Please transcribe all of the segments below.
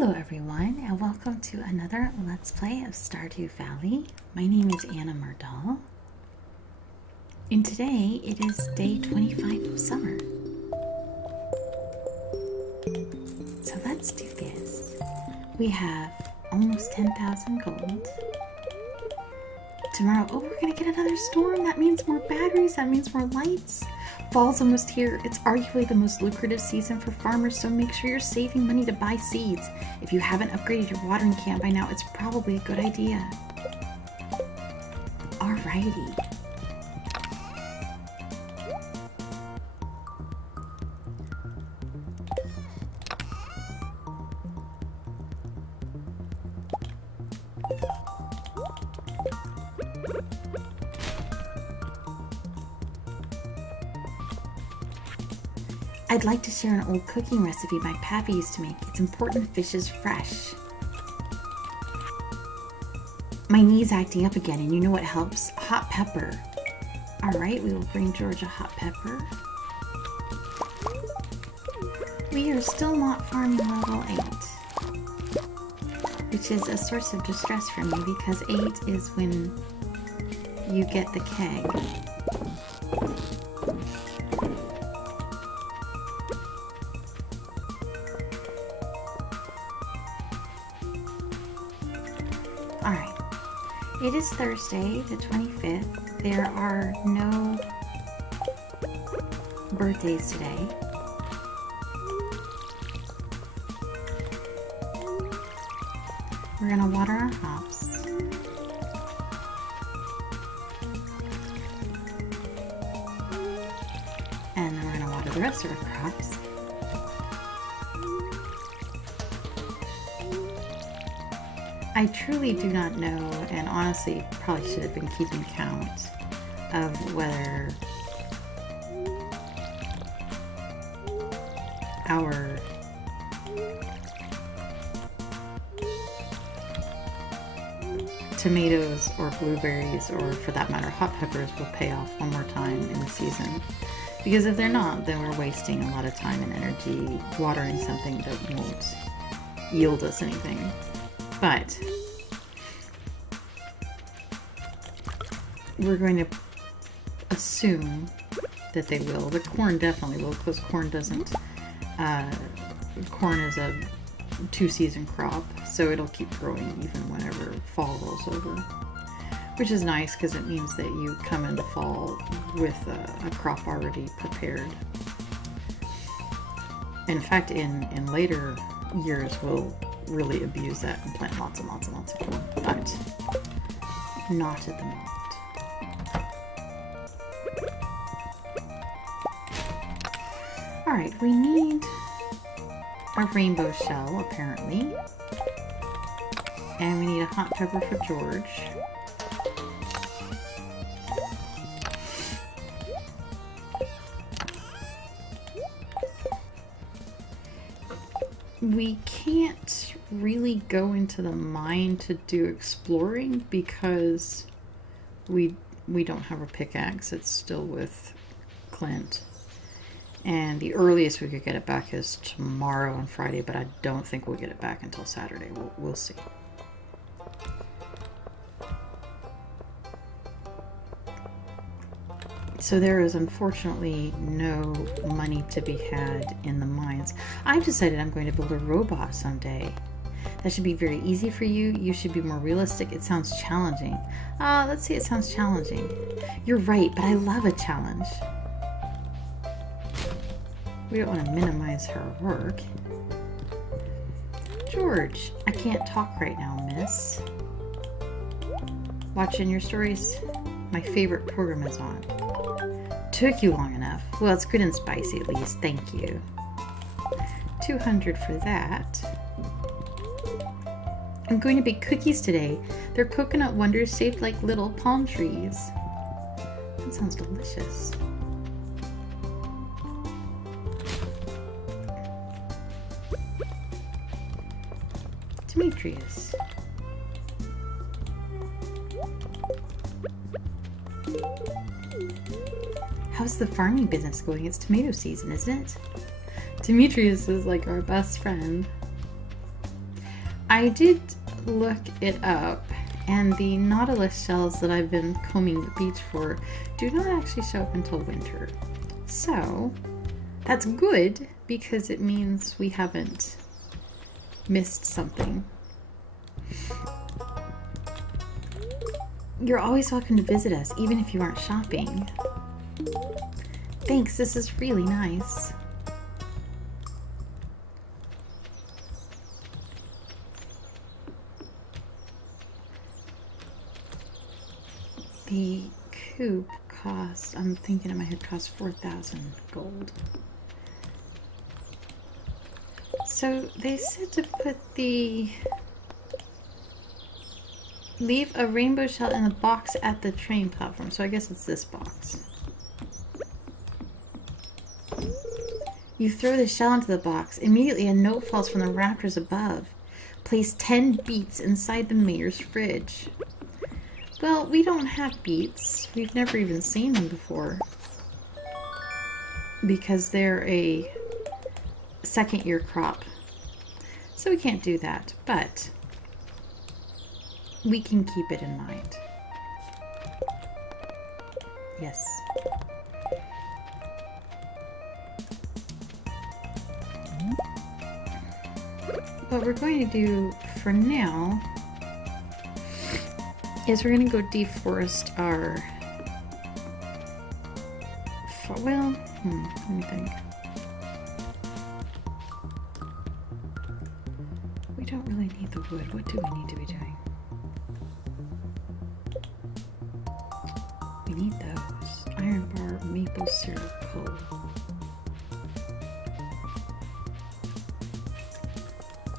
Hello everyone, and welcome to another Let's Play of Stardew Valley. My name is Anna Murdal, and today it is day 25 of summer. So let's do this. We have almost 10,000 gold. Tomorrow, oh, we're gonna get another storm. That means more batteries, that means more lights. Fall's almost here. It's arguably the most lucrative season for farmers, so make sure you're saving money to buy seeds. If you haven't upgraded your watering can by now, it's probably a good idea. Alrighty. I'd like to share an old cooking recipe my pappy used to make. It's important the fish is fresh. My knee's acting up again, and you know what helps? Hot pepper. Alright, we will bring George a hot pepper. We are still not farming level 8, which is a source of distress for me because 8 is when you get the keg. Alright, it is Thursday, the 25th. There are no birthdays today. We're gonna water our hops. And then we're gonna water the rest of our crops. I truly do not know, and honestly probably should have been keeping count of whether our tomatoes or blueberries, or for that matter hot peppers, will pay off one more time in the season. Because if they're not, then we're wasting a lot of time and energy watering something that won't yield us anything. But we're going to assume that they will. The corn definitely will, because corn doesn't. Corn is a two-season crop, so it'll keep growing even whenever fall rolls over. Which is nice because it means that you come into fall with a crop already prepared. In fact, in later years, we'll really abuse that and plant lots and lots and lots of corn, but not at the moment. Alright, we need a rainbow shell apparently, and we need a hot pepper for George. We can't really go into the mine to do exploring because we don't have a pickaxe. It's still with Clint. And the earliest we could get it back is tomorrow on Friday, but I don't think we'll get it back until Saturday. We'll see. So there is unfortunately no money to be had in the mines. I've decided I'm going to build a robot someday. That should be very easy for you. You should be more realistic. It sounds challenging. Let's see, it sounds challenging. You're right, but I love a challenge. We don't want to minimize her work. George, I can't talk right now, miss. Watching your stories? My favorite program is on. Took you long enough. Well, it's good and spicy at least. Thank you. 200 for that. I'm going to bake cookies today. They're coconut wonders shaped like little palm trees. That sounds delicious. Demetrius. How's the farming business going? It's tomato season, isn't it? Demetrius is like our best friend. I did look it up, and the nautilus shells that I've been combing the beach for do not actually show up until winter. So that's good because it means we haven't missed something. You're always welcome to visit us, even if you aren't shopping. Thanks, this is really nice. The coop cost, I'm thinking in my head, cost 4,000 gold. So they said to put leave a rainbow shell in the box at the train platform. So I guess it's this box. You throw the shell into the box. Immediately a note falls from the rafters above. Place 10 beets inside the mayor's fridge. Well, we don't have beets. We've never even seen them before. Because they're a second year crop. So we can't do that, but we can keep it in mind. Yes. What we're going to do for now is we're going to go deforest our... Well, let me think. We don't really need the wood. What do we need to be doing? We need those. Iron bar, maple syrup, coal.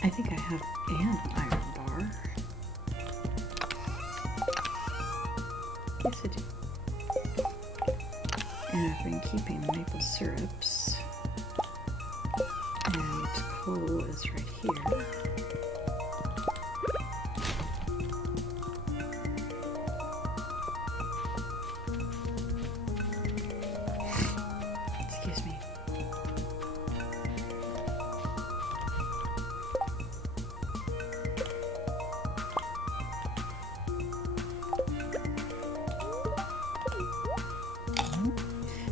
I think I have an iron bar. Yes, I do. And I've been keeping maple syrups. And coal is right here. Excuse me.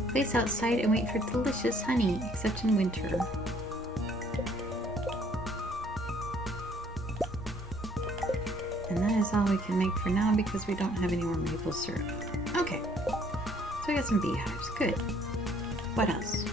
Place outside and wait for delicious honey, except in winter. And that is all we can make for now because we don't have any more maple syrup. Okay, so we got some beehives. Good. What else?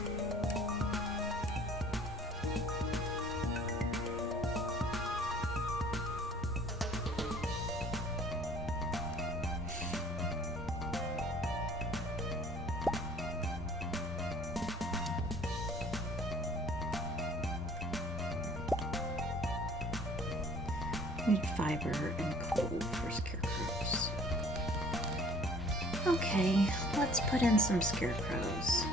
Need fiber and coal for scarecrows. Okay, let's put in some scarecrows.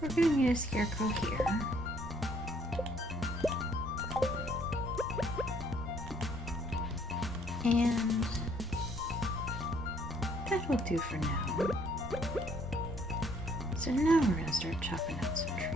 We're gonna need a scarecrow here. And that will do for now. So now we're gonna start chopping out some trees.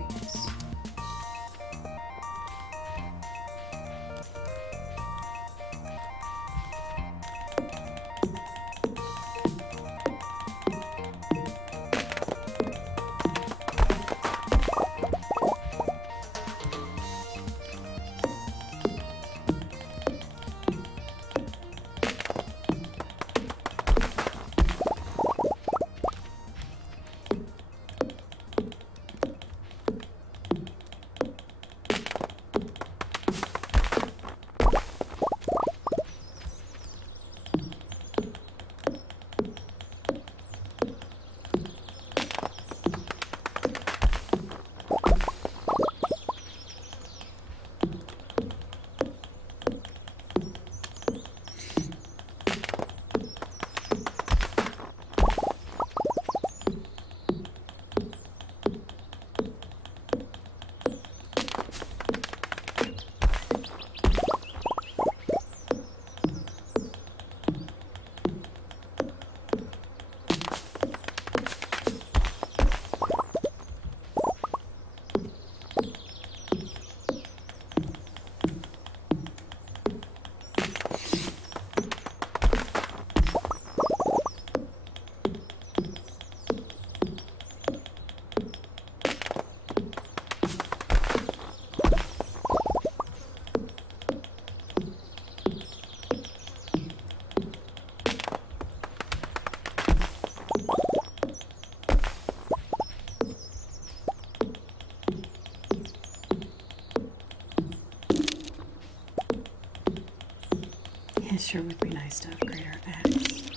sure would be nice to upgrade our axe.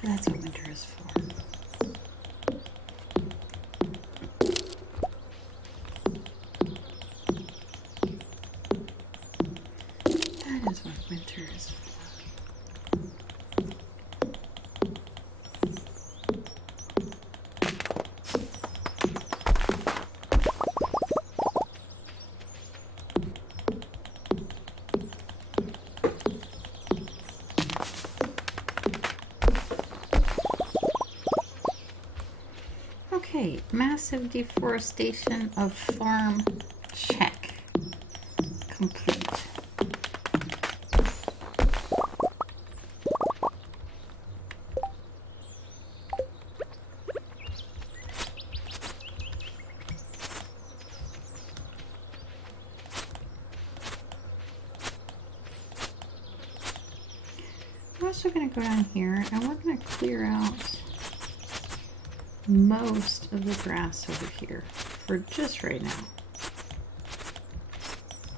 But that's what winter is for. That is what winter is for. Okay, massive deforestation of farm, check. Complete. We're also going to go down here and we're going to clear out most of the grass over here for just right now.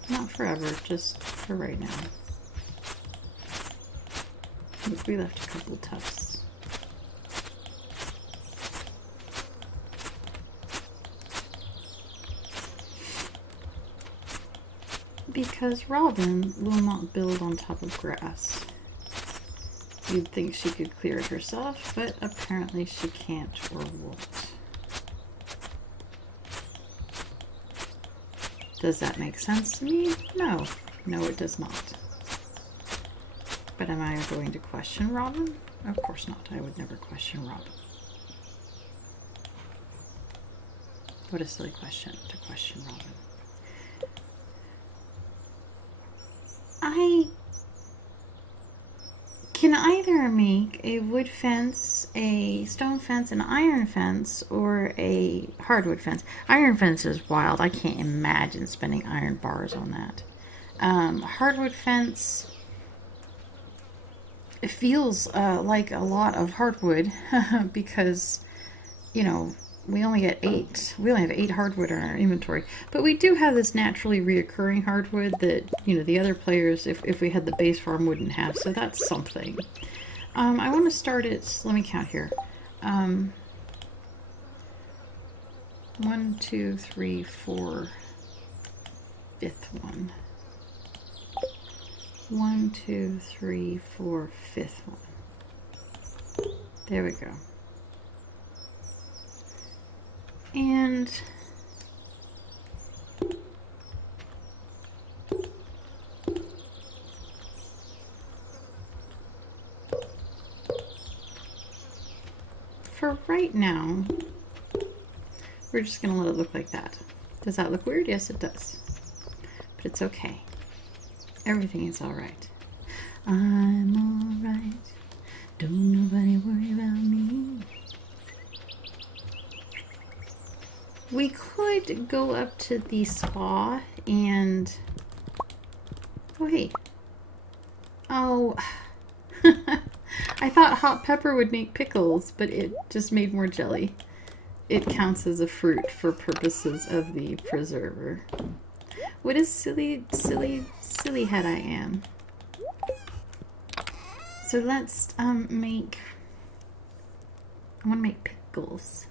Not forever, just for right now. We left a couple tufts. Because Robin will not build on top of grass. You'd think she could clear it herself, but apparently she can't or won't. Does that make sense to me? No. No, it does not. But am I going to question Robin? Of course not. I would never question Robin. What a silly question to question Robin. I can either make a wood fence, a stone fence, an iron fence, or a hardwood fence. Iron fence is wild. I can't imagine spending iron bars on that. Hardwood fence, it feels like a lot of hardwood because, you know, we only have 8 hardwood in our inventory, but we do have this naturally reoccurring hardwood that, you know, the other players, if we had the base farm, wouldn't have, so that's something. I want to start it, let me count here. 1, 2, 3, 4, 5th one. 1, 2, 3, 4, 5th one. There we go. And for right now, we're just going to let it look like that. Does that look weird? Yes, it does. But it's okay. Everything is alright. I'm alright. Don't nobody worry about me. We could go up to the spa and... Oh, hey. Oh. I thought hot pepper would make pickles, but it just made more jelly. It counts as a fruit for purposes of the preserver. What a silly head I am. So let's make... I want to make pickles.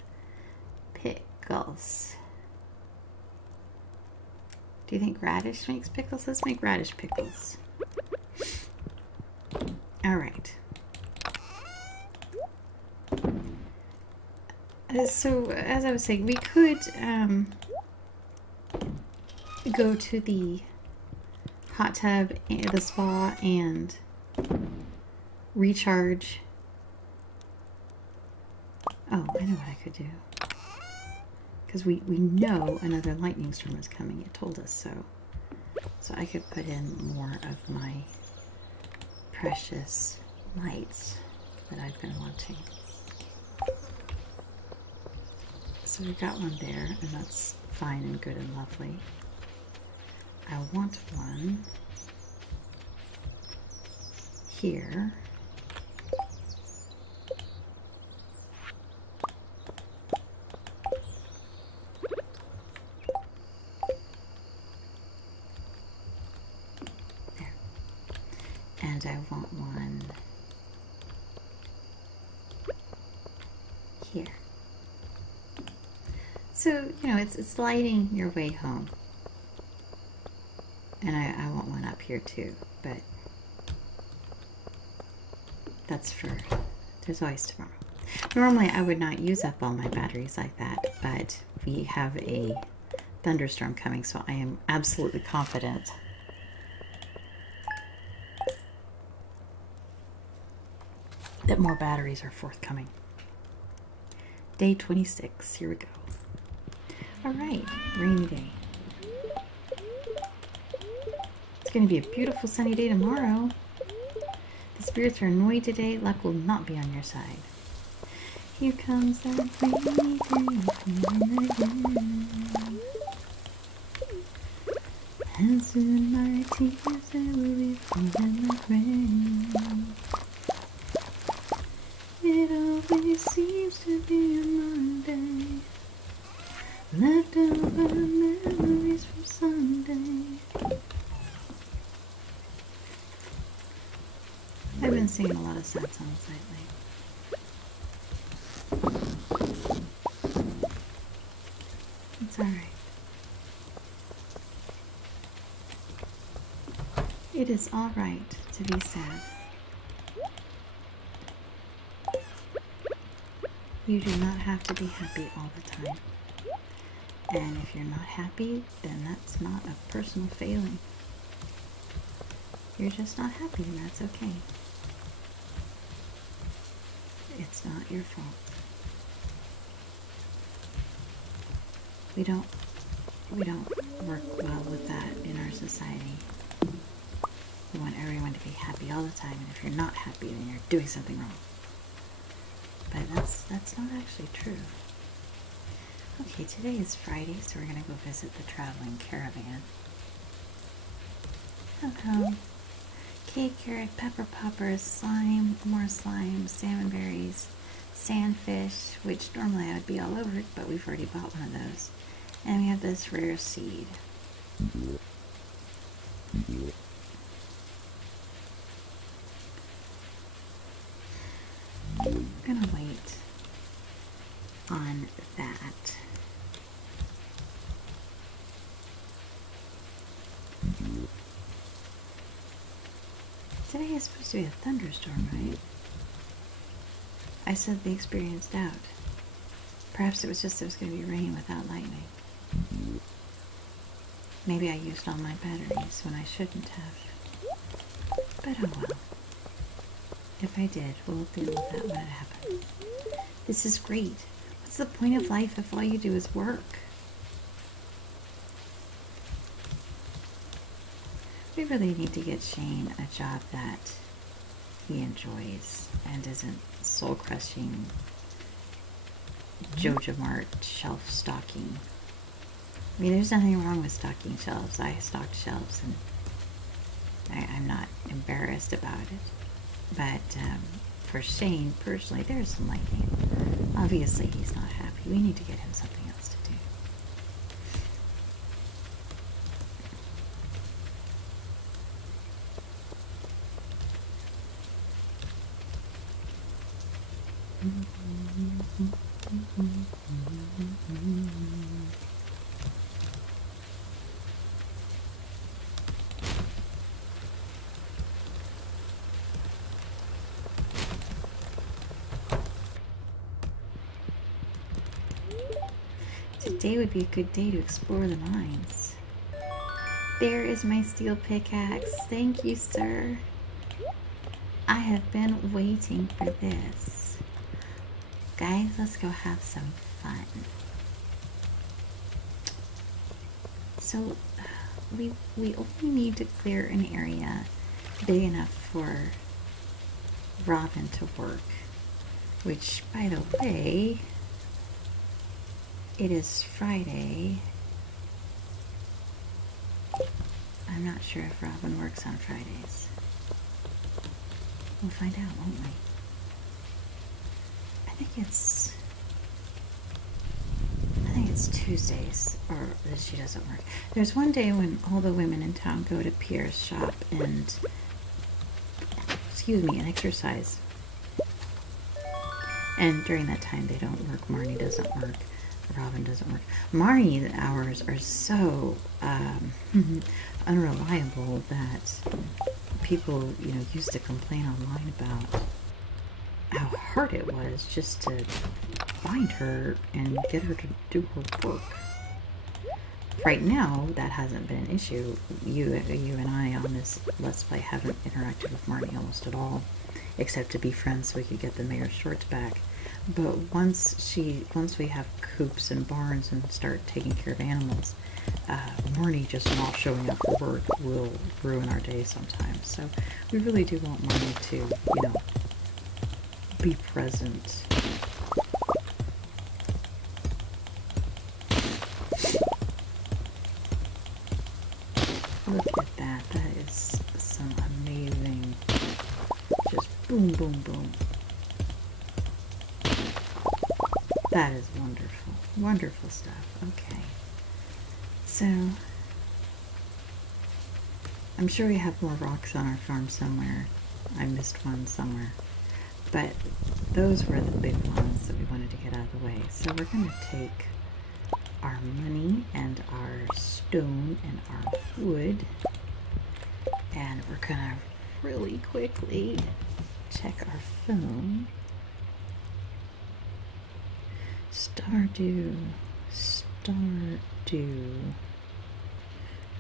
Pickles. Do you think radish makes pickles? Let's make radish pickles. Alright. So, as I was saying, we could go to the hot tub, the spa, and recharge. Oh, I know what I could do. Because we know another lightning storm is coming. It told us so. So I could put in more of my precious lights that I've been wanting. So we've got one there, and that's fine and good and lovely. I want one here. And I want here. So, you know, it's lighting your way home. And I want one up here too, but that's there's always tomorrow. Normally I would not use up all my batteries like that, but we have a thunderstorm coming, so I am absolutely confident that more batteries are forthcoming. Day 26, here we go. All right, rainy day. It's going to be a beautiful sunny day tomorrow. The spirits are annoyed today. Luck will not be on your side. Here comes that rainy day again. And soon my tears they will be falling like rain. It always seems to be a Monday. Left over memories from Sunday. I've been singing a lot of sad songs lately. It's alright. It is alright to be sad. You do not have to be happy all the time. And if you're not happy, then that's not a personal failing. You're just not happy, and that's okay. It's not your fault. We don't work well with that in our society. We want everyone to be happy all the time, and if you're not happy, then you're doing something wrong. But that's not actually true. Okay, today is Friday, so we're going to go visit the traveling caravan. Hello. Cake, carrot, pepper poppers, slime, more slime, salmon berries, sandfish, which normally I would be all over it, but we've already bought one of those. And we have this rare seed. I'm gonna wait on that. Today is supposed to be a thunderstorm, right? I said they experienced doubt. Perhaps it was just there was going to be rain without lightning. Maybe I used all my batteries when I shouldn't have. But oh well. If I did, we'll deal with that when it happens. This is great. What's the point of life if all you do is work? We really need to get Shane a job that he enjoys and isn't soul-crushing Joja Mart shelf stocking. I mean, there's nothing wrong with stocking shelves. I stocked shelves and I'm not embarrassed about it. But for Shane, personally, there's some liking. Obviously, he's not happy. We need to get him something else to do. Today would be a good day to explore the mines. There is my steel pickaxe. Thank you, sir. I have been waiting for this. Guys, let's go have some fun. So, we only need to clear an area big enough for Robin to work. Which, by the way, it is Friday. I'm not sure if Robin works on Fridays. We'll find out, won't we? I think it's Tuesdays, or that she doesn't work. There's one day when all the women in town go to Pierre's shop and, and exercise. And during that time, they don't work. Marnie doesn't work. Robin doesn't work. Marnie's hours are so unreliable that people, used to complain online about how hard it was just to find her and get her to do her work. Right now, that hasn't been an issue. You and I on this Let's Play haven't interacted with Marnie almost at all, except to be friends so we could get the mayor's shorts back. But once we have coops and barns and start taking care of animals, Marnie just not showing up for work will ruin our day sometimes. So we really do want Marnie to, be present. Look at that. That is some amazing, just boom, boom, boom. That is wonderful. Wonderful stuff. Okay. So, I'm sure we have more rocks on our farm somewhere. I missed one somewhere. But those were the big ones that we wanted to get out of the way. So we're going to take our money and our stone and our wood, and we're going to really quickly check our phone. Stardew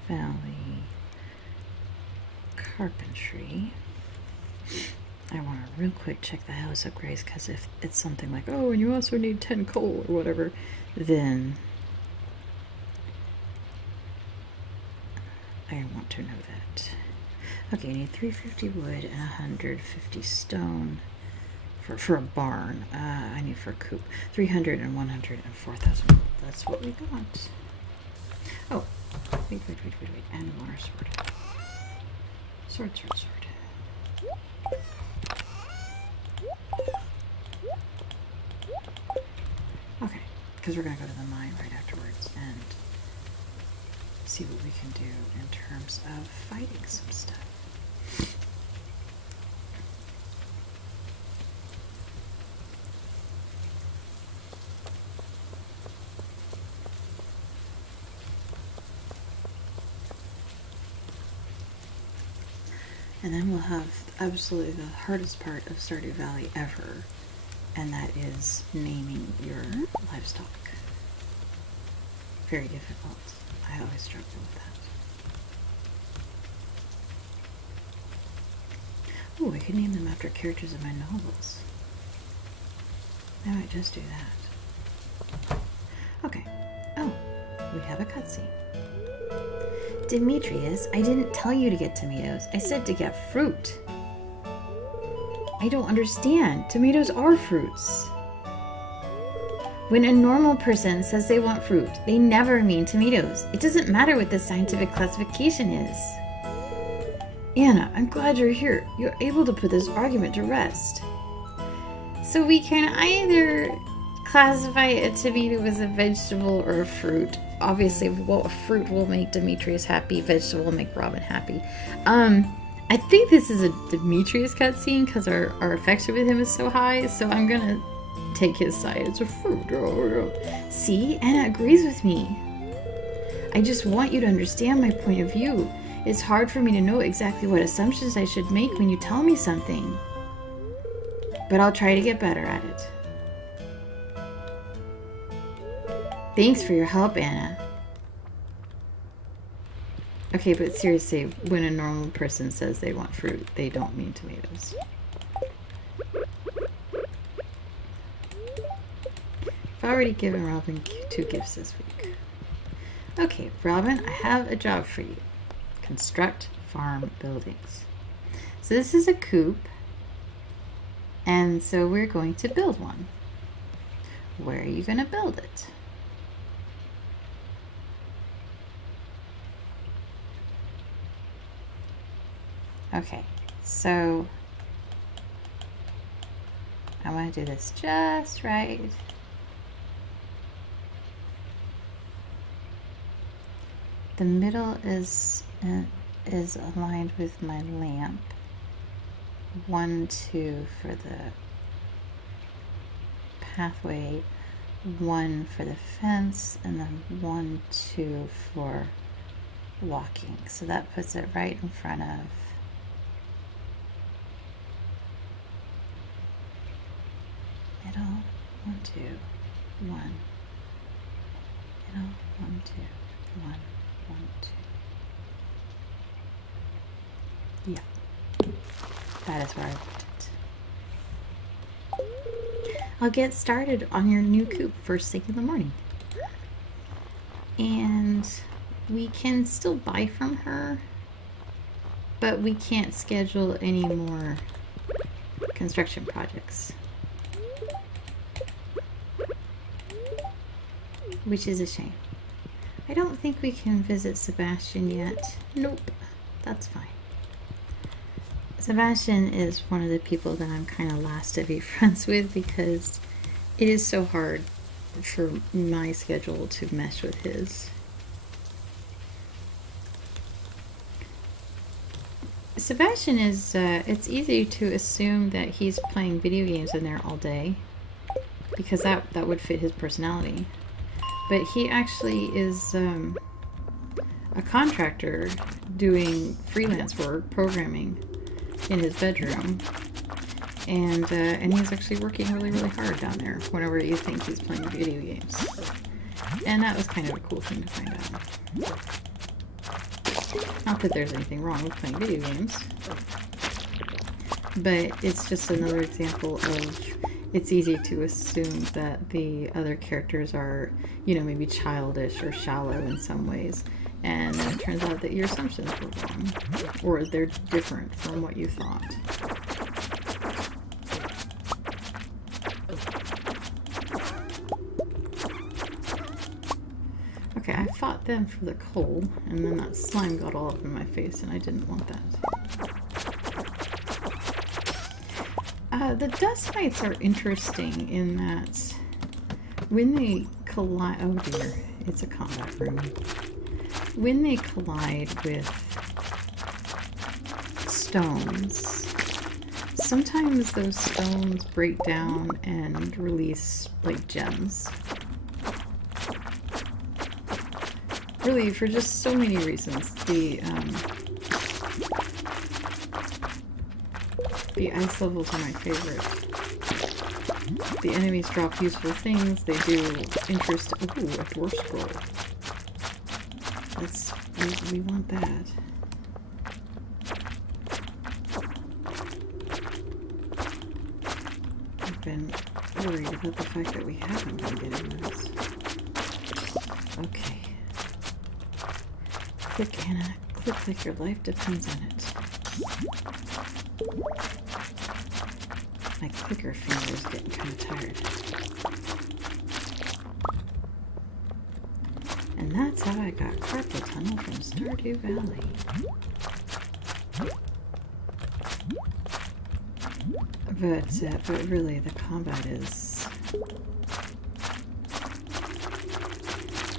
Valley Carpentry. I want to real quick check the house upgrades, because if it's something like, oh, and you also need 10 coal or whatever, then I want to know that. Okay, you need 350 wood and 150 stone for a barn. I need for a coop 300 and 100 and 4,000. That's what we got. Oh, wait. And we want our sword. Sword. Okay, because we're going to go to the mine right afterwards and see what we can do in terms of fighting some stuff. And then we'll have absolutely the hardest part of Stardew Valley ever, and that is naming your livestock. Very difficult. I always struggle with that. Oh, I could name them after characters in my novels. I might just do that. Okay. Oh, we have a cutscene. Demetrius, I didn't tell you to get tomatoes. I said to get fruit. I don't understand. Tomatoes are fruits. When a normal person says they want fruit, they never mean tomatoes. It doesn't matter what the scientific classification is. Anna, I'm glad you're here. You're able to put this argument to rest. So we can either classify a tomato as a vegetable or a fruit. Obviously, a fruit will make Demetrius happy, vegetable will make Robin happy. I think this is a Demetrius cutscene because our affection with him is so high, so I'm gonna take his side. It's a fruit. See? Anna agrees with me. I just want you to understand my point of view. It's hard for me to know exactly what assumptions I should make when you tell me something. But I'll try to get better at it. Thanks for your help, Anna. Okay, but seriously, when a normal person says they want fruit, they don't mean tomatoes. I've already given Robin 2 gifts this week. Okay, Robin, I have a job for you. Construct farm buildings. So this is a coop, and so we're going to build one. Where are you going to build it? Okay, so I want to do this just right. The middle is aligned with my lamp. 1, 2 for the pathway, 1 for the fence, and then 1, 2 for walking. So that puts it right in front of middle, 1, 2, 1, middle, 1, 2, 1, 1, 2. Yeah, that is where I put it. I'll get started on your new coop first thing in the morning. And we can still buy from her, but we can't schedule any more construction projects, which is a shame. I don't think we can visit Sebastian yet. Nope, that's fine. Sebastian is one of the people that I'm kind of last to be friends with because it is so hard for my schedule to mesh with his. Sebastian is, it's easy to assume that he's playing video games in there all day because that would fit his personality. But he actually is a contractor doing freelance work, programming in his bedroom. And he's actually working really, really hard down there whenever you think he's playing video games. And that was kind of a cool thing to find out. Not that there's anything wrong with playing video games, but it's just another example of it's easy to assume that the other characters are, you know, maybe childish or shallow in some ways, and it turns out that your assumptions were wrong, or they're different from what you thought. Okay, I fought them for the coal, and then that slime got all up in my face, and I didn't want that. The dust mites are interesting in that when they collide... Oh dear, it's a combat room. When they collide with stones, sometimes those stones break down and release, like, gems. Really, for just so many reasons. The ice levels are my favorite. The enemies drop useful things. They do interest. Ooh, a dwarf scroll. We want that. I've been worried about the fact that we haven't been getting those. Okay. Click, Anna. Click like your life depends on it. My clicker finger's getting kind of tired. And that's how I got carpal tunnel from Stardew Valley. But really, the combat is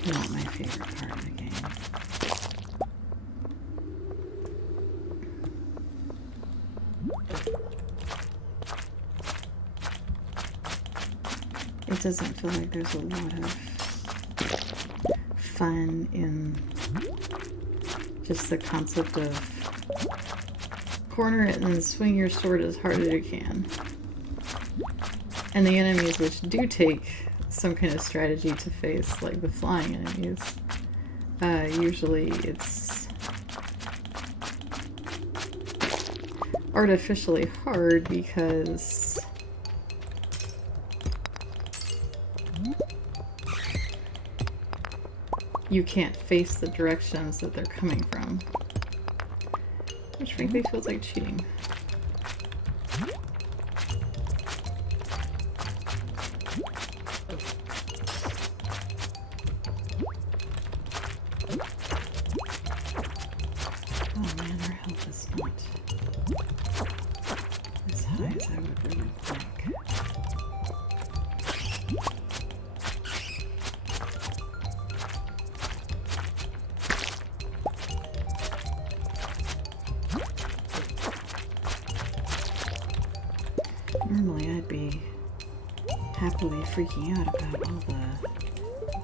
not my favorite part of the game. It doesn't feel like there's a lot of fun in just the concept of corner it and then swing your sword as hard as you can. And the enemies, which do take some kind of strategy to face, like the flying enemies, usually it's artificially hard because you can't face the directions that they're coming from, which frankly feels like cheating. Oh man, our health is not as high as I would really like. Normally I'd be happily freaking out about all the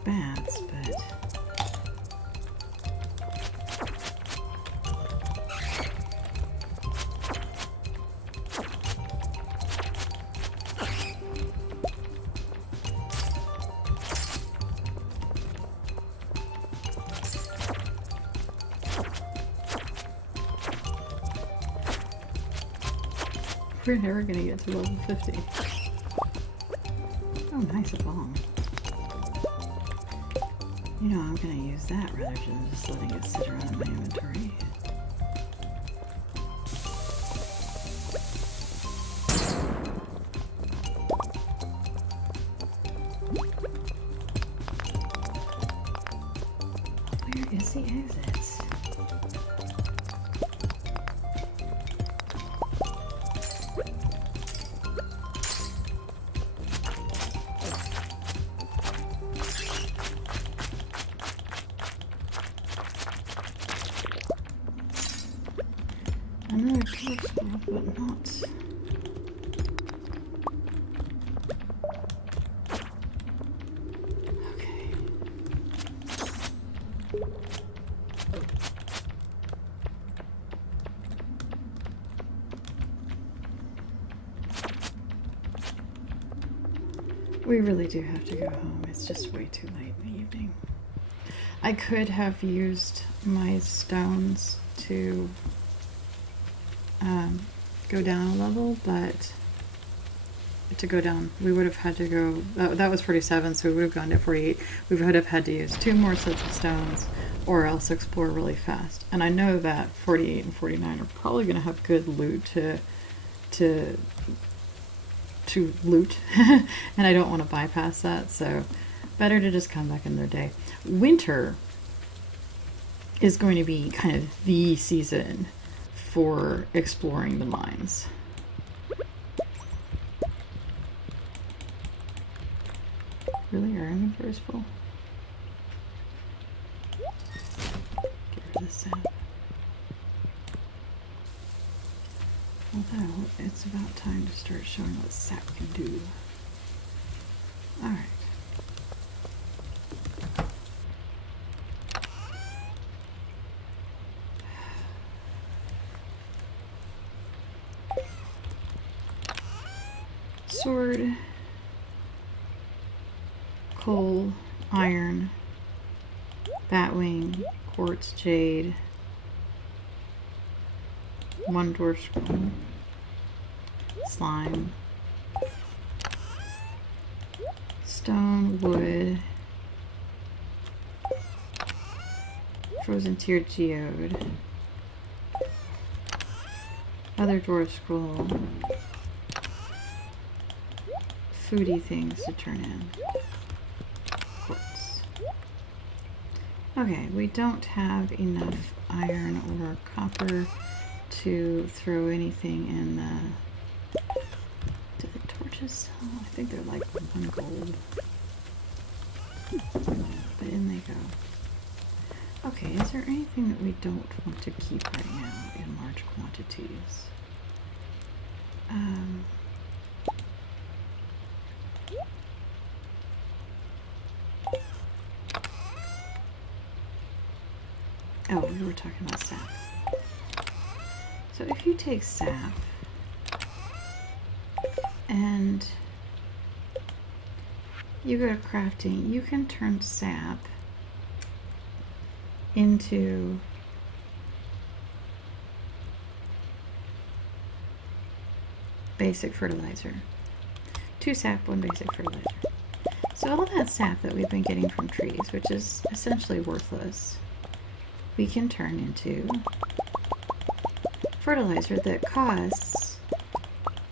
bats, but we're never gonna get to level 50. Oh, nice, a bomb. You know, I'm gonna use that rather than just letting it sit around in my inventory. Where is the exit? Another torch squirrel, but not. Okay. We really do have to go home. It's just way too late in the evening. I could have used my stones to go down a level, but to go down, we would have had to go, that was 47, so we would have gone to 48. We would have had to use 2 more sets of stones or else explore really fast. And I know that 48 and 49 are probably going to have good loot to loot, and I don't want to bypass that, so better to just come back in their day. Winter is going to be kind of the season for exploring the mines. Really, our inventory is full? Get rid of the sap. Although, it's about time to start showing what sap can do. Alright. Sword, coal, iron, batwing, quartz, jade, 1 dwarf scroll, slime, stone, wood, frozen tiered geode, other dwarf scroll, foodie things to turn in. Quartz. Okay, we don't have enough iron or copper to throw anything in the... Do the torches sell? I think they're like 1 gold. But in they go. Okay, is there anything that we don't want to keep right now in large quantities? Oh, we were talking about sap. So if you take sap and you go to crafting, you can turn sap into basic fertilizer. 2 sap, 1 basic fertilizer. So all of that sap that we've been getting from trees, which is essentially worthless, we can turn into fertilizer that costs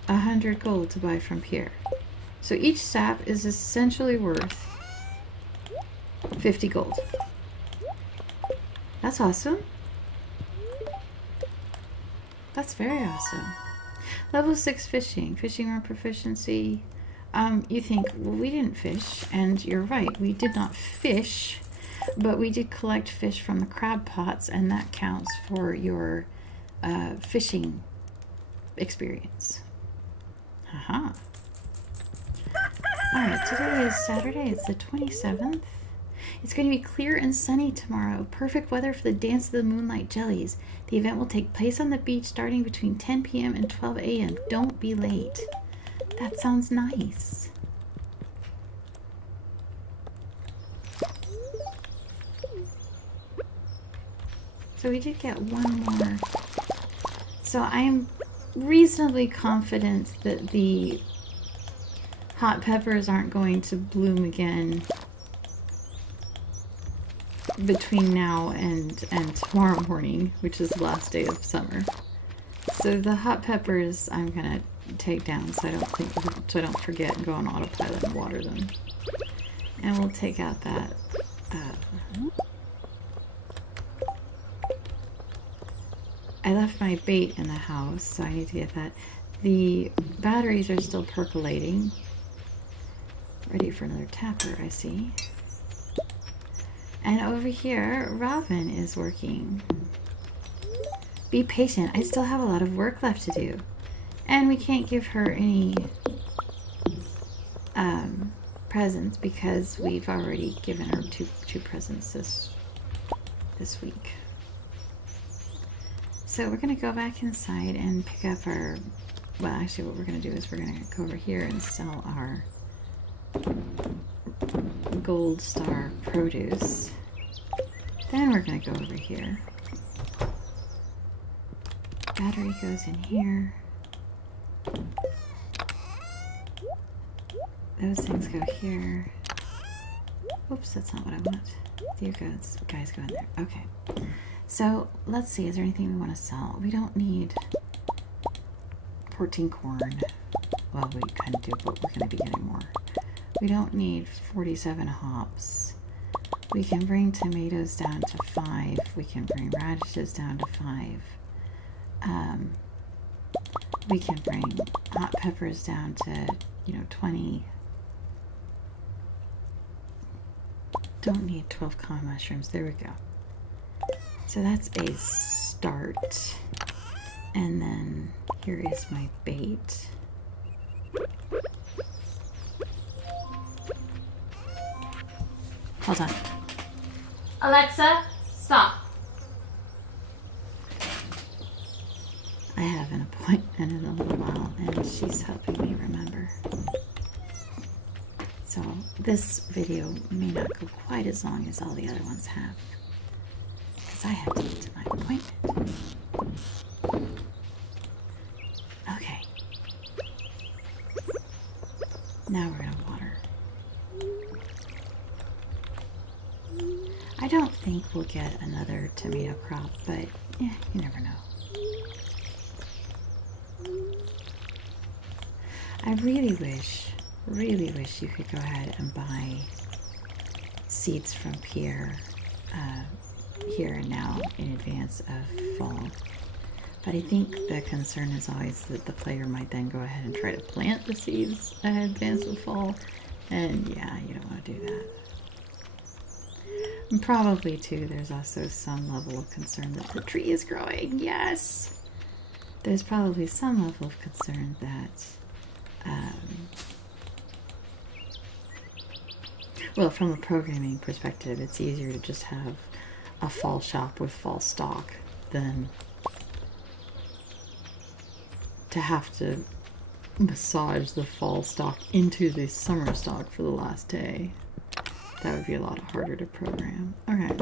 100 gold to buy from Pierre. So each sap is essentially worth 50 gold. That's awesome. That's very awesome. Level 6 fishing. Fishing rod proficiency. You think, well, we didn't fish, and you're right, we did not fish, but we did collect fish from the crab pots, and that counts for your fishing experience. Haha. Alright, today is Saturday. It's the 27th. It's going to be clear and sunny tomorrow. Perfect weather for the Dance of the Moonlight Jellies. The event will take place on the beach starting between 10 p.m. and 12 a.m. Don't be late. That sounds nice. So we did get one more. So I am reasonably confident that the hot peppers aren't going to bloom again between now and tomorrow morning, which is the last day of summer. So the hot peppers I'm gonna take down so I don't forget and go on autopilot and water them. And we'll take out that I left my bait in the house, so I need to get that. The batteries are still percolating. Ready for another tapper, I see. And over here, Robin is working. Be patient. I still have a lot of work left to do. And we can't give her any presents because we've already given her two presents this week. So we're going to go back inside and pick up our... Well, actually what we're going to do is we're going to go over here and sell our gold star produce. Then we're going to go over here. Battery goes in here. Those things go here. Whoops, that's not what I want. You guys go in there. Okay. So let's see, is there anything we want to sell? We don't need 14 corn. Well, we kind of do, but we're going to be getting more. We don't need 47 hops. We can bring tomatoes down to 5. We can bring radishes down to 5. We can bring hot peppers down to, 20. Don't need 12 common mushrooms. There we go. So that's a start. And then here is my bait. Hold on. Alexa, stop. I have an appointment in a little while and she's helping me remember. So this video may not go quite as long as all the other ones have. I have to get to my appointment. Okay. Now we're going to water. I don't think we'll get another tomato crop, but yeah, you never know. I really wish you could go ahead and buy seeds from Pierre here and now in advance of fall. But I think the concern is always that the player might then go ahead and try to plant the seeds in advance of fall. And yeah, you don't want to do that. And probably too, there's also some level of concern that the tree is growing. Yes! There's probably some level of concern that well, from a programming perspective, it's easier to just have a fall shop with fall stock than to have to massage the fall stock into the summer stock for the last day. That would be a lot harder to program. Okay.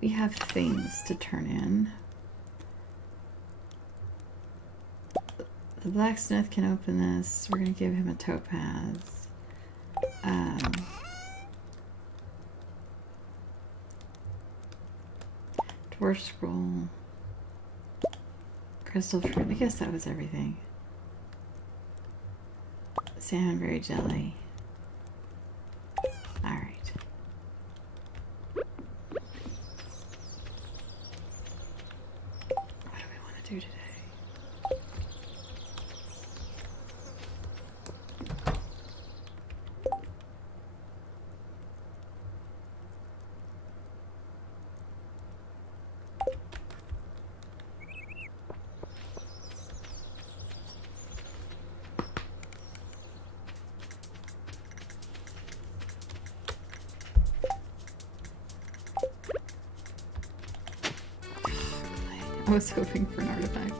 We have things to turn in. The blacksmith can open this. We're going to give him a topaz. Dwarf scroll. Crystal fruit. I guess that was everything. Salmonberry jelly. Alright. What do we want to do today? I was hoping for an artifact.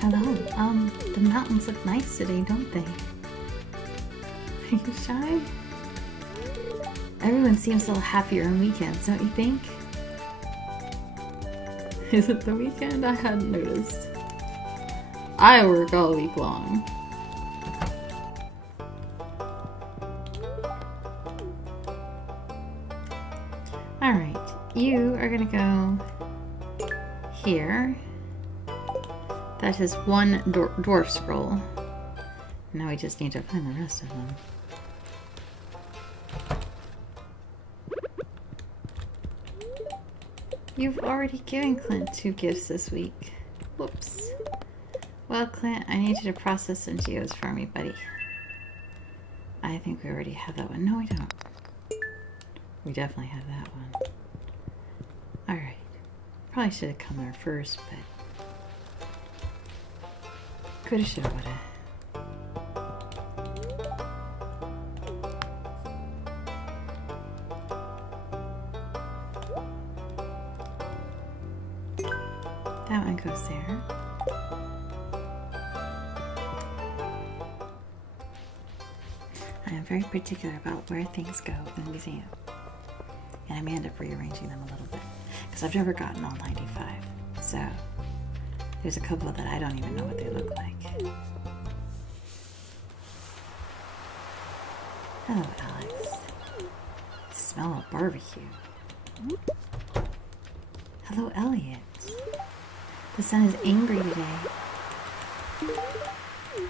Hello, the mountains look nice today, don't they? Are you shy? Everyone seems a little happier on weekends, don't you think? Is it the weekend? I hadn't noticed. I work all week long. Alright, you are gonna go here. That is one dwarf scroll. Now we just need to find the rest of them. You've already given Clint 2 gifts this week. Whoops. Well, Clint, I need you to process some geos for me, buddy. I think we already have that one. No, we don't. We definitely have that one. Alright. Probably should have come there first, but... Coulda, shoulda, woulda. That one goes there. I am very particular about where things go in the museum. And I may end up rearranging them a little bit. Because I've never gotten all 95. So, there's a couple that I don't even know what they look like. Hello, Alex. Smell of barbecue. Hello, Elliot. The sun is angry today.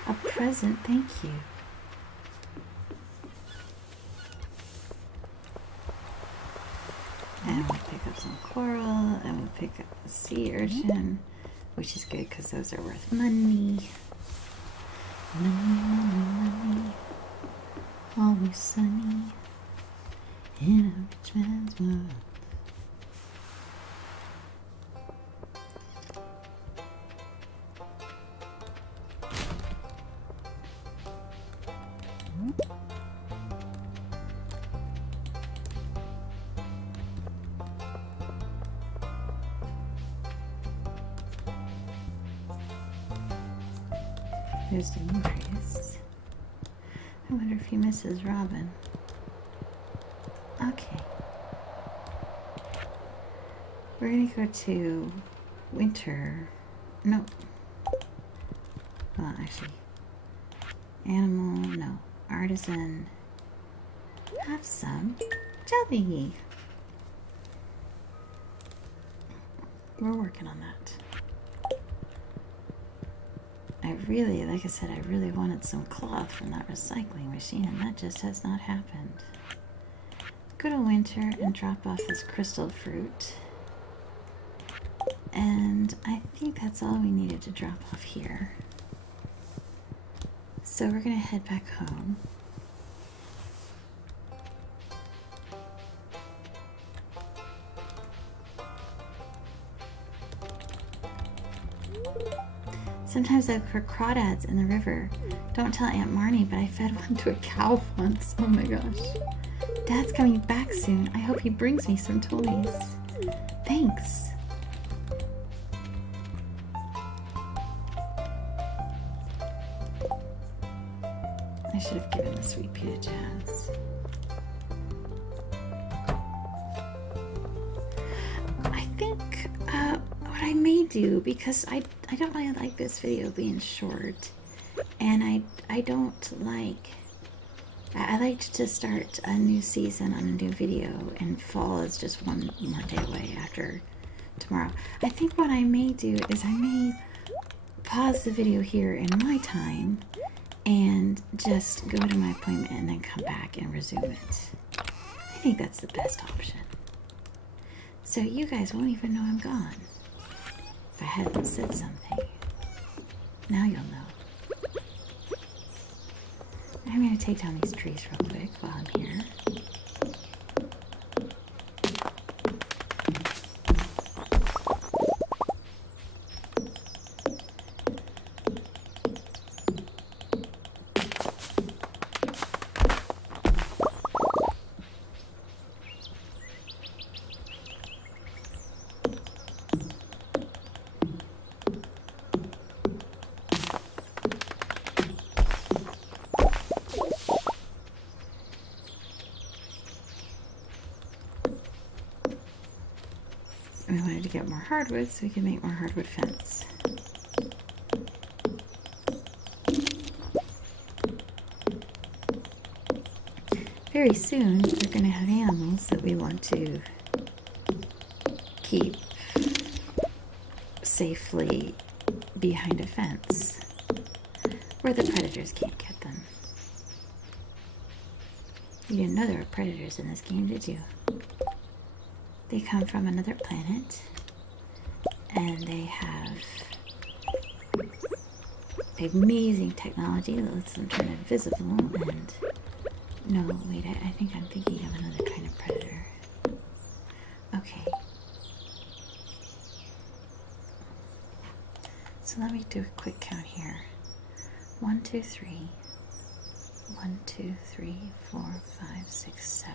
A present, thank you. And we pick up some coral, and we pick up a sea urchin, which is good because those are worth money. Money, money, money. Always sunny in a rich man's world. There's Demetrius. I wonder if he misses Robin. Okay. We're gonna go to winter. No. Well, actually. Animal, no. Artisan. Have some jelly. We're working on that. I really, like I said, I really wanted some cloth from that recycling machine, and that just has not happened. Go to winter and drop off this crystal fruit. And I think that's all we needed to drop off here. So we're gonna head back home. Sometimes I look for crawdads in the river. Don't tell Aunt Marnie, but I fed one to a cow once. Oh my gosh. Dad's coming back soon. I hope he brings me some toys. Thanks. I should have given the sweet pea to Jazz. I think what I may do, because I don't really like this video being short, and I don't like, I like to start a new season on a new video, and fall is just one more day away after tomorrow. I think what I may do is I may pause the video here in my time and just go to my appointment and then come back and resume it. I think that's the best option. So you guys won't even know I'm gone. If I hadn't said something. Now you'll know. I'm going to take down these trees real quick while I'm here. We wanted to get more hardwood so we can make more hardwood fence. Very soon, we're going to have animals that we want to keep safely behind a fence where the predators can't get them. You didn't know there were predators in this game, did you? They come from another planet and they have amazing technology that lets them turn invisible and... No, wait, I think I'm thinking of another kind of predator. Okay. So let me do a quick count here. 1, 2, 3. 1, 2, 3, 4, 5, 6, 7.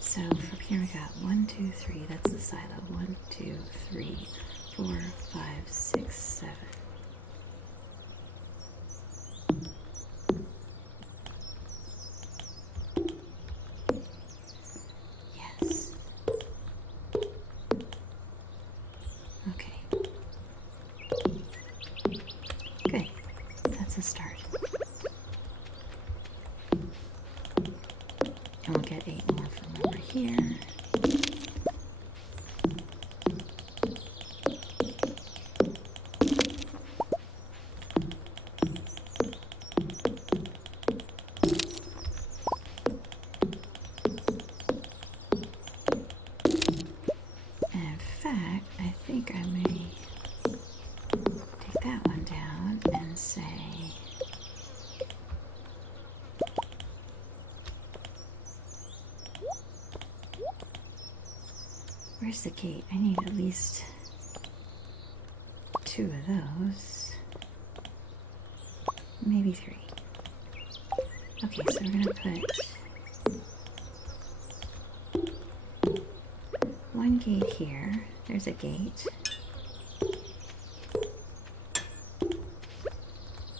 So from here we got 1, 2, 3. That's the silo. 1, 2, 3, 4, 5, 6, 7. Start. And we'll get 8 more from over here. And in fact, I think I may take that one down and say, where's the gate? I need at least 2 of those. Maybe 3. Okay, so we're gonna put 1 gate here. There's a gate.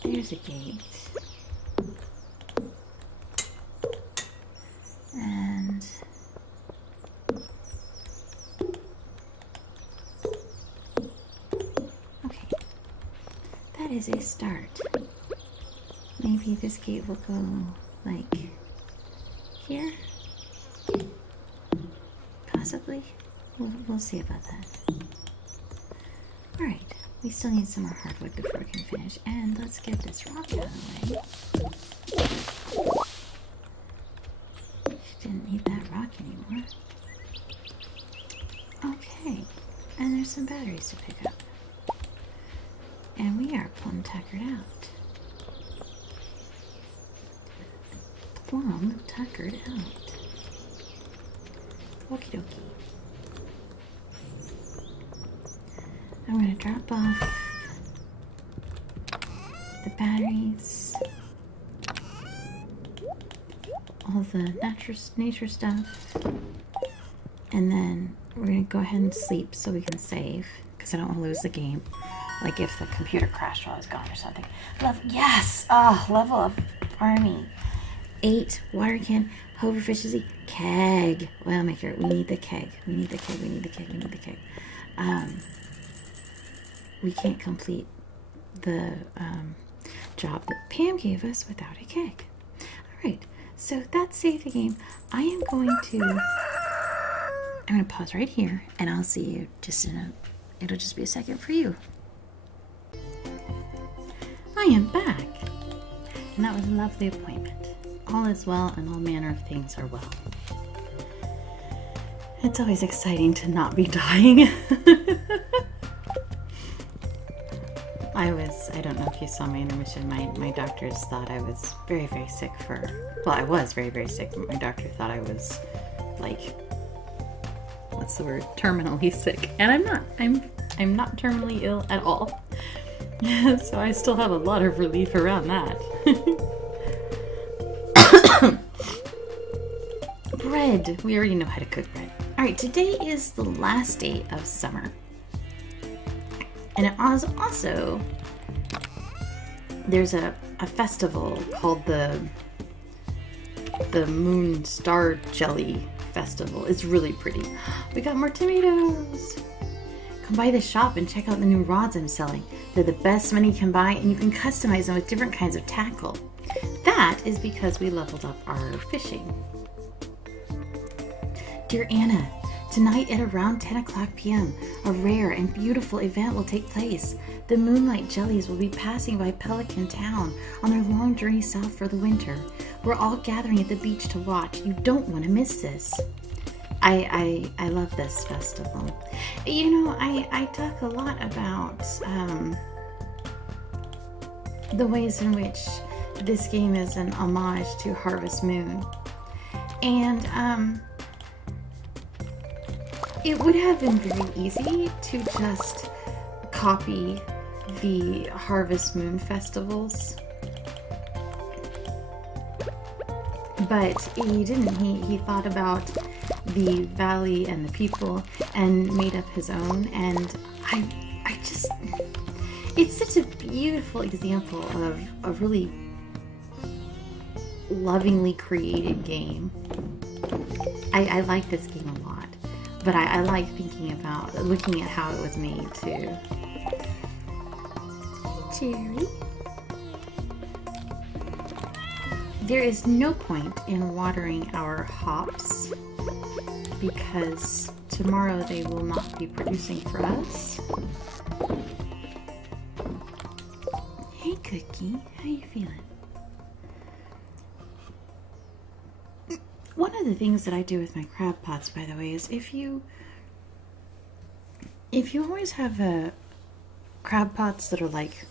There's a gate. And okay, that is a start. Maybe this gate will go like here, possibly. We'll see about that. All right, we still need some more hardwood before we can finish, and let's get this rock out of the way. Didn't need that rock anymore. Okay, and there's some batteries to pick up. And we are plumb tuckered out. Plumb tuckered out. Okie dokie. I'm going to drop off the batteries, all the nature stuff, and then we're going to go ahead and sleep so we can save, because I don't want to lose the game, like if the computer crashed while I was gone or something. Yes! Oh, level of farming. 8, water can, hover efficiency, keg, oil maker. We need the keg. We need the keg. We need the keg. We need the keg. We can't complete the job that Pam gave us without a keg. Alright, so that saved the game. I'm going to pause right here, and I'll see you just it'll just be a second for you. I am back, and that was a lovely appointment. All is well, and all manner of things are well. It's always exciting to not be dying. I don't know if you saw my intermission, my doctors thought I was very, very sick well, I was very, very sick, but my doctor thought I was, like, what's the word? Terminally sick. And I'm not. I'm not terminally ill at all. So I still have a lot of relief around that. Bread. We already know how to cook bread. Alright, today is the last day of summer. And it was also, there's a festival called the Moon Star Jelly festival. It's really pretty. We got more tomatoes. Come by the shop and check out the new rods I'm selling. They're the best money can buy, and you can customize them with different kinds of tackle. That is because we leveled up our fishing. Dear Anna, tonight at around 10 o'clock p.m., a rare and beautiful event will take place. The Moonlight Jellies will be passing by Pelican Town on their long journey south for the winter. We're all gathering at the beach to watch. You don't want to miss this. I love this festival. You know, I talk a lot about the ways in which this game is an homage to Harvest Moon. And it would have been very easy to just copy the Harvest Moon festivals. But he didn't. He thought about the valley and the people and made up his own. And I just, it's such a beautiful example of a really lovingly created game. I like this game a lot, but I like thinking about, looking at how it was made too. Cherry. There is no point in watering our hops because tomorrow they will not be producing for us. Hey Cookie, how you feeling? One of the things that I do with my crab pots, by the way, is if you always have crab pots that are like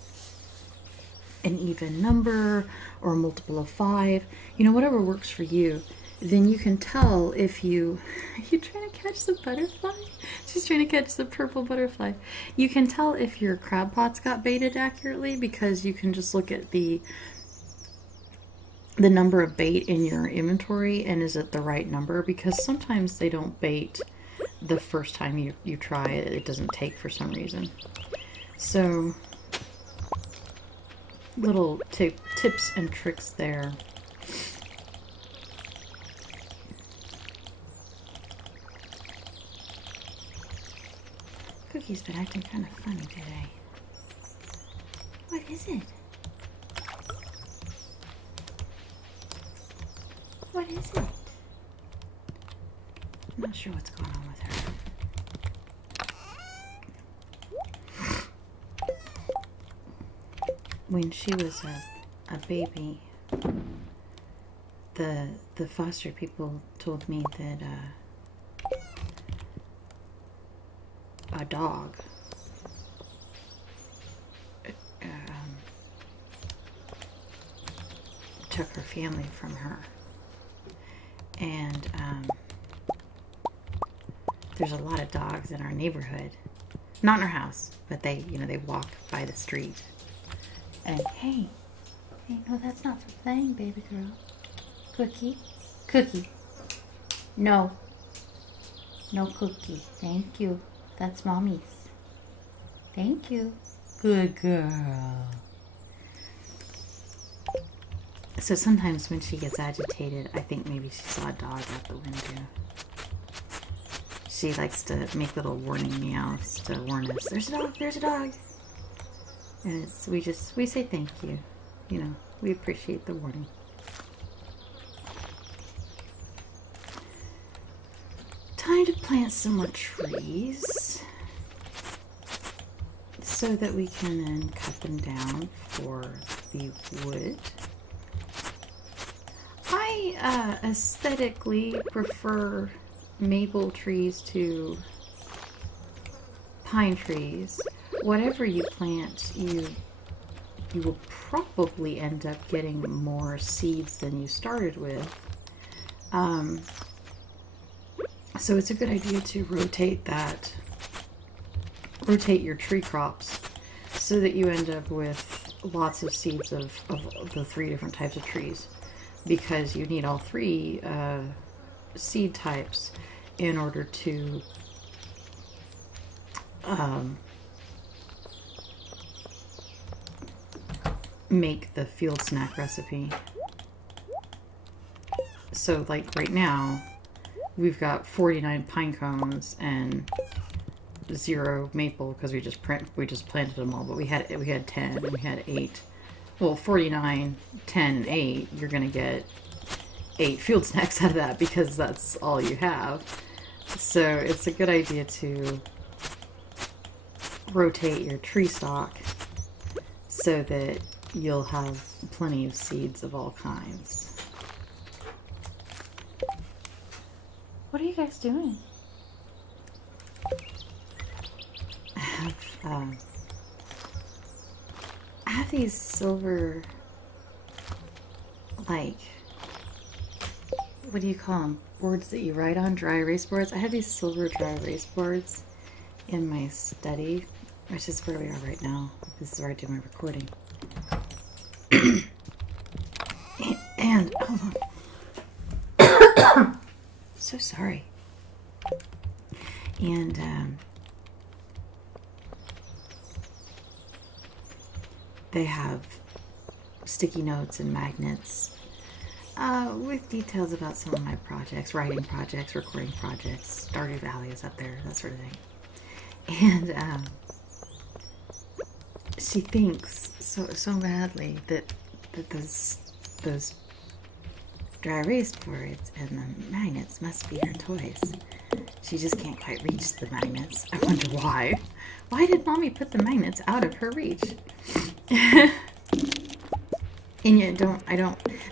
an even number or a multiple of 5, you know, whatever works for you, then you can tell if you... Are you trying to catch the butterfly? She's trying to catch the purple butterfly. You can tell if your crab pots got baited accurately because you can just look at the number of bait in your inventory and is it the right number, because sometimes they don't bait the first time you try it. It doesn't take for some reason. So little tips and tricks there. Cookie's been acting kind of funny today. What is it? What is it? I'm not sure what's going on with her. When she was a baby, the foster people told me that a dog took her family from her, and there's a lot of dogs in our neighborhood, not in our house, but they walk by the street. And hey, no, that's not for playing, baby girl. Cookie, no, Cookie, thank you. That's mommy's. Thank you. Good girl. So sometimes when she gets agitated, I think maybe she saw a dog out the window. She likes to make little warning meows to warn us. There's a dog, there's a dog. And we say thank you. You know, we appreciate the warning. Time to plant some more trees so that we can then cut them down for the wood. I aesthetically prefer maple trees to pine trees. Whatever you plant, you will probably end up getting more seeds than you started with. So it's a good idea to rotate your tree crops so that you end up with lots of seeds of the 3 different types of trees, because you need all 3 seed types in order to make the field snack recipe. So like right now, we've got 49 pine cones and 0 maple because we just planted them all. But we had 10 and we had 8. Well, 49, 10, and 8. You're gonna get 8 field snacks out of that because that's all you have. So it's a good idea to rotate your tree stock so that you'll have plenty of seeds of all kinds. What are you guys doing? I have these silver, like, what do you call them? Boards that you write on, dry erase boards. I have these silver dry erase boards in my study, which is where we are right now. This is where I do my recording. And hold on. So sorry. And they have sticky notes and magnets with details about some of my projects, writing projects, recording projects. Stardew Valley is up there, that sort of thing. And she thinks so badly that those dry erase boards and the magnets must be her toys. She just can't quite reach the magnets. I wonder why. Why did Mommy put the magnets out of her reach? And yet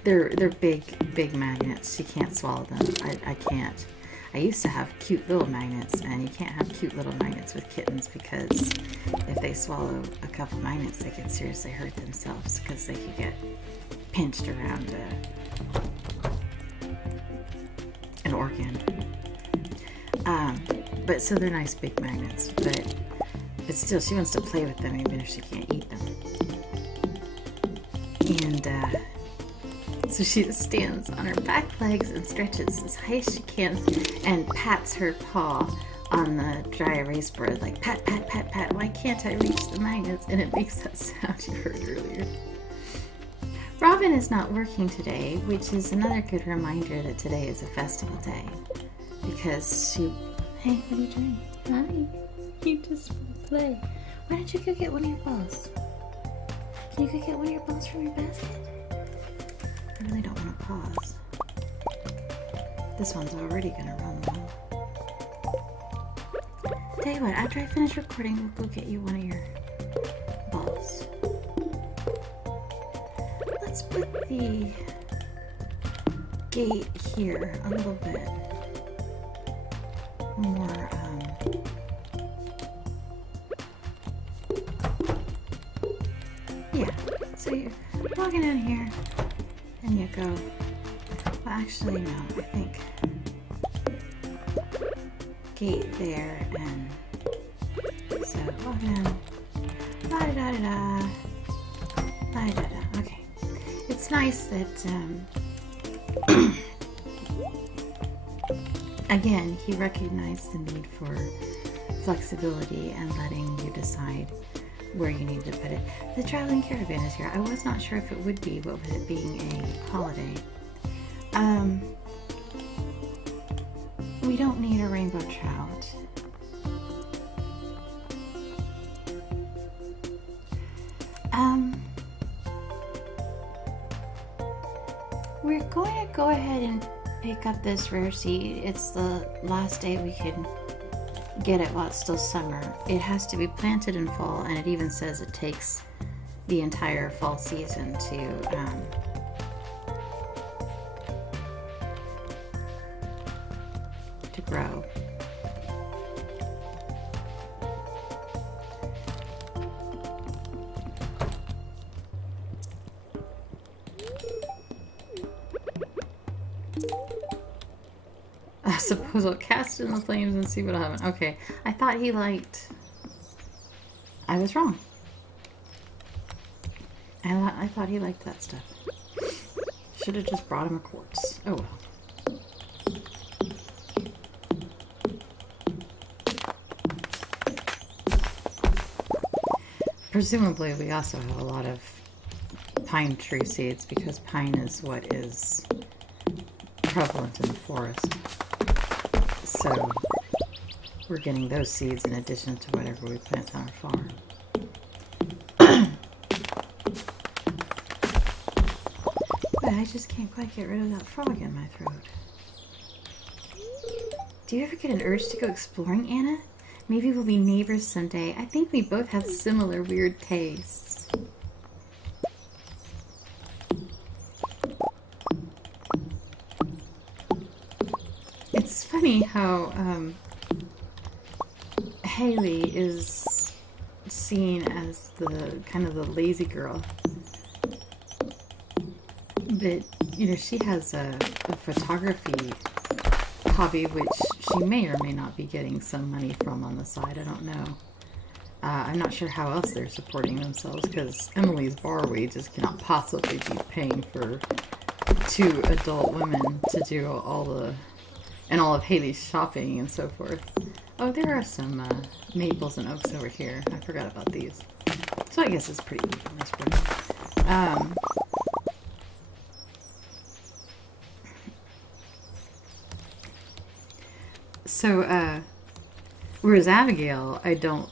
they're big magnets. She can't swallow them. I can't. I used to have cute little magnets, and you can't have cute little magnets with kittens because if they swallow a couple magnets, they could seriously hurt themselves because they could get pinched around an organ. But so they're nice big magnets, but still she wants to play with them even if she can't eat them. And so she just stands on her back legs and stretches as high as she can and pats her paw on the dry erase board, like pat, pat, pat, pat. Why can't I reach the magnets? And it makes that sound you heard earlier. Robin is not working today, which is another good reminder that today is a festival day. Because she... Hey, what are you doing? Hi. You just want to play. Why don't you go get one of your balls? Can you go get one of your balls from your basket? I really don't want to pause. This one's already going to run low. Tell you what, after I finish recording, we'll go get you one of your balls. Let's put the gate here a little bit more, yeah, so you're walking in here and you go, well actually no, I think gate there, and so walk in, la-da-da-da-da, la-da-da-da, okay. It's nice that, again, he recognized the need for flexibility and letting you decide where you need to put it. The traveling caravan is here. I was not sure if it would be, but with it being a holiday. We don't need a rainbow trout. We're going to go ahead and pick up this rare seed. It's the last day we can get it while it's still summer. It has to be planted in fall, and it even says it takes the entire fall season to grow. I suppose I'll cast it in the flames and see what'll happen. Okay, I thought he liked... I was wrong. I thought he liked that stuff. Should have just brought him a quartz. Oh well. Presumably we also have a lot of pine tree seeds because pine is what is prevalent in the forest. So we're getting those seeds in addition to whatever we plant on our farm. But I just can't quite get rid of that frog in my throat. Do you ever get an urge to go exploring, Anna? Maybe we'll be neighbors someday. I think we both have similar weird tastes. It's funny how Haley is seen as the kind of the lazy girl. But, you know, she has a photography hobby which she may or may not be getting some money from on the side. I don't know. I'm not sure how else they're supporting themselves because Emily's bar wages cannot possibly be paying for 2 adult women to do all of Haley's shopping and so forth. Oh, there are some maples and oaks over here. I forgot about these. So I guess it's pretty evenly spread. Whereas Abigail, I don't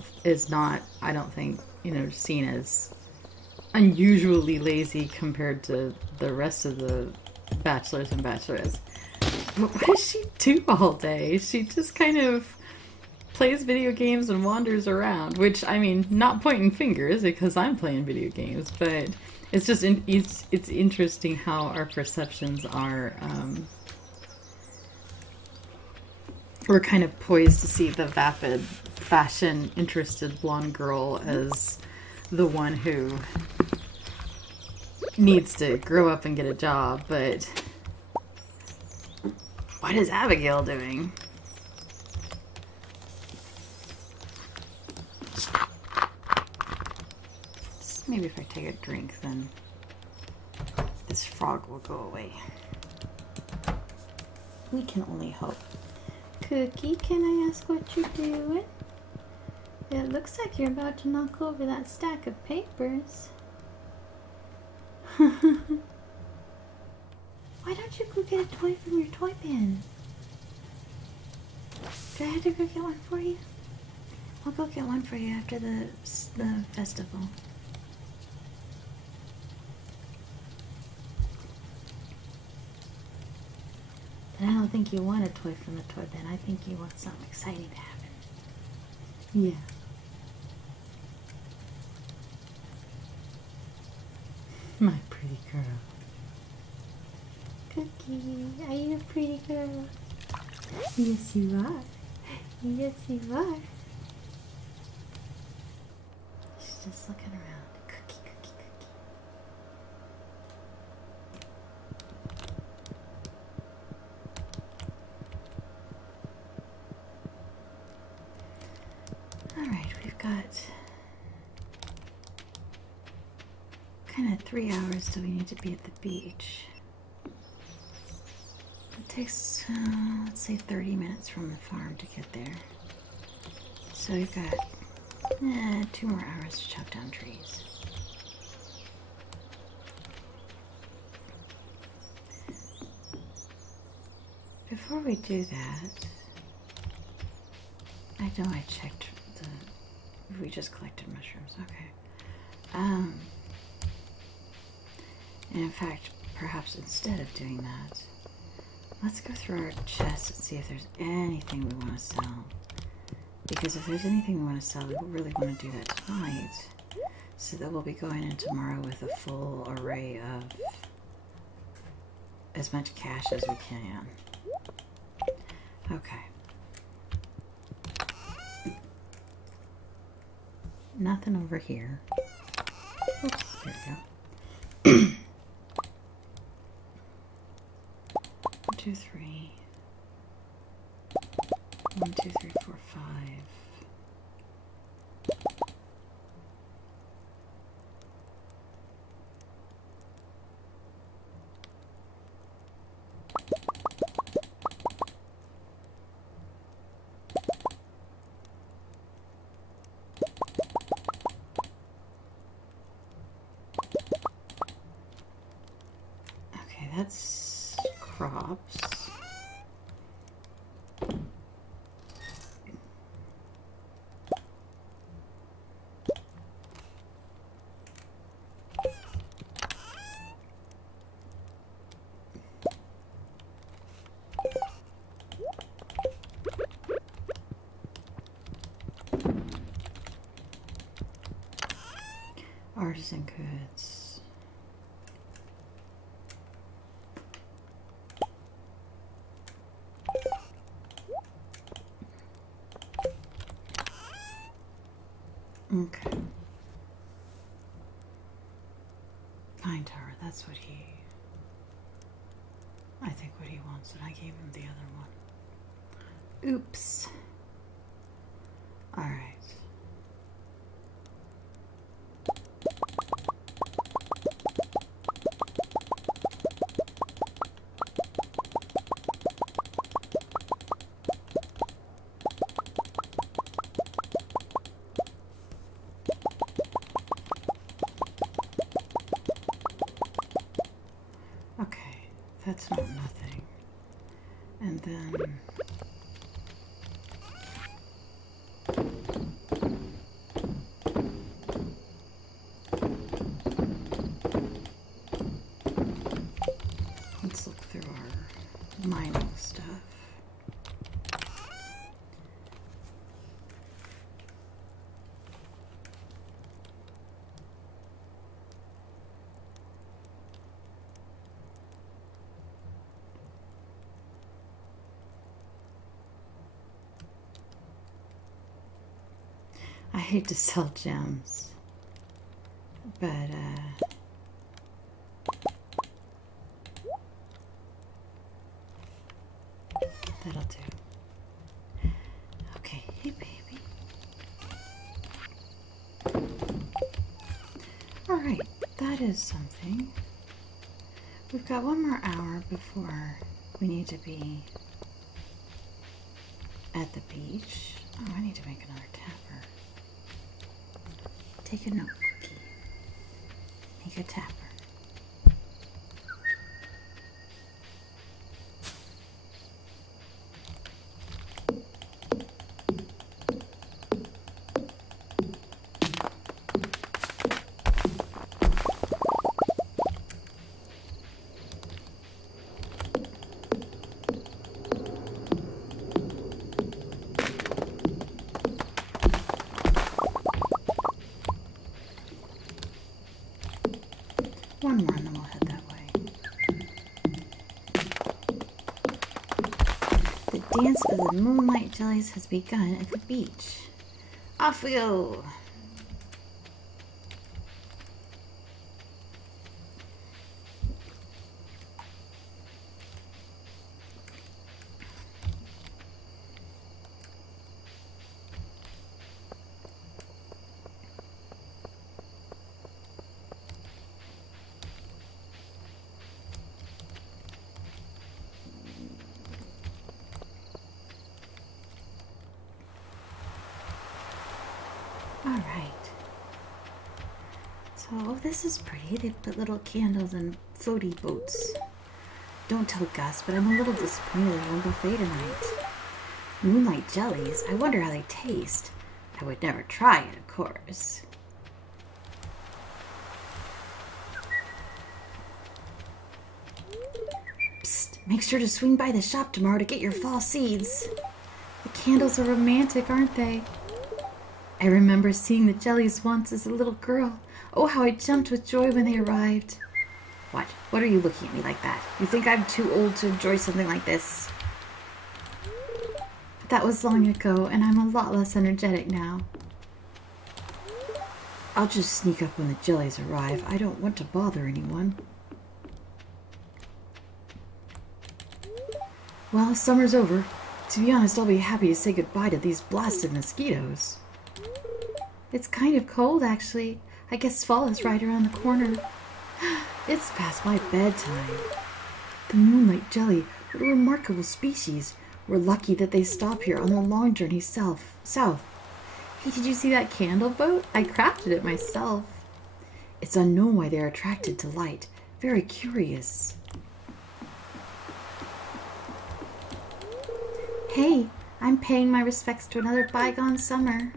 think, you know, seen as unusually lazy compared to the rest of the bachelors and bachelorettes. But what does she do all day? She just kind of plays video games and wanders around, which, I mean, not pointing fingers because I'm playing video games, but it's just, it's interesting how our perceptions are, we're kind of poised to see the vapid, fashion-interested blonde girl as the one who needs to grow up and get a job, but what is Abigail doing? Maybe if I take a drink, then this frog will go away. We can only hope. Cookie, can I ask what you're doing? It looks like you're about to knock over that stack of papers. Why don't you go get a toy from your toy bin? Do I have to go get one for you? I'll go get one for you after the festival. But I don't think you want a toy from the toy bin. I think you want something exciting to happen. Yeah. My pretty girl. Cookie, are you a pretty girl? Yes, you are. Yes, you are. She's just looking around. Cookie, cookie, cookie. Alright, we've got kind of 3 hours till we need to be at the beach. It takes, let's say 30 minutes from the farm to get there. So we've got 2 more hours to chop down trees. Before we do that, I know I checked we just collected mushrooms, okay. And in fact, perhaps instead of doing that, let's go through our chests and see if there's anything we want to sell. Because if there's anything we want to sell, we really want to do that tonight, so that we'll be going in tomorrow with a full array of as much cash as we can. Okay. Nothing over here. Oops, there we go. 1, 2, 3. 1, 2, 3, 4, 5. Okay, that's crops. Artisan goods. Okay. Pine Tower, that's what I think what he wants, and I gave him the other one. Oops. Alright. Okay, that's not nothing. And then let's look through our mining stuff. I hate to sell gems, but that'll do. Okay, hey baby. Alright, that is something. We've got one more hour before we need to be at the beach. Oh, I need to make another tapper. Take a note, Cookie. Make a tapper. One more and then we'll head that way. The dance of the moonlight jellies has begun at the beach. Off we go! Alright. So, oh, this is pretty. They put little candles and floaty boats. Don't tell Gus, but I'm a little disappointed in our buffet tonight. Moonlight jellies? I wonder how they taste. I would never try it, of course. Psst! Make sure to swing by the shop tomorrow to get your fall seeds. The candles are romantic, aren't they? I remember seeing the jellies once as a little girl. Oh, how I jumped with joy when they arrived. What? What are you looking at me like that? You think I'm too old to enjoy something like this? But that was long ago, and I'm a lot less energetic now. I'll just sneak up when the jellies arrive. I don't want to bother anyone. Well, summer's over. To be honest, I'll be happy to say goodbye to these blasted mosquitoes. It's kind of cold, actually. I guess fall is right around the corner. It's past my bedtime. The moonlight jelly, what a remarkable species. We're lucky that they stop here on their long journey south. Hey, did you see that candle boat? I crafted it myself. It's unknown why they're attracted to light. Very curious. Hey, I'm paying my respects to another bygone summer.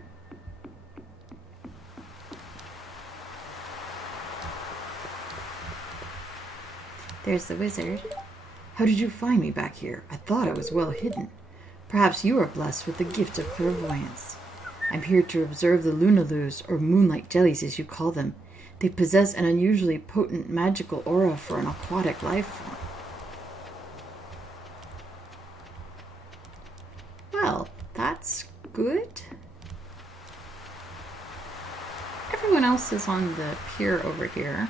There's the wizard. How did you find me back here? I thought I was well hidden. Perhaps you are blessed with the gift of clairvoyance. I'm here to observe the lunaloos, or moonlight jellies as you call them. They possess an unusually potent magical aura for an aquatic life form. Well, that's good. Everyone else is on the pier over here.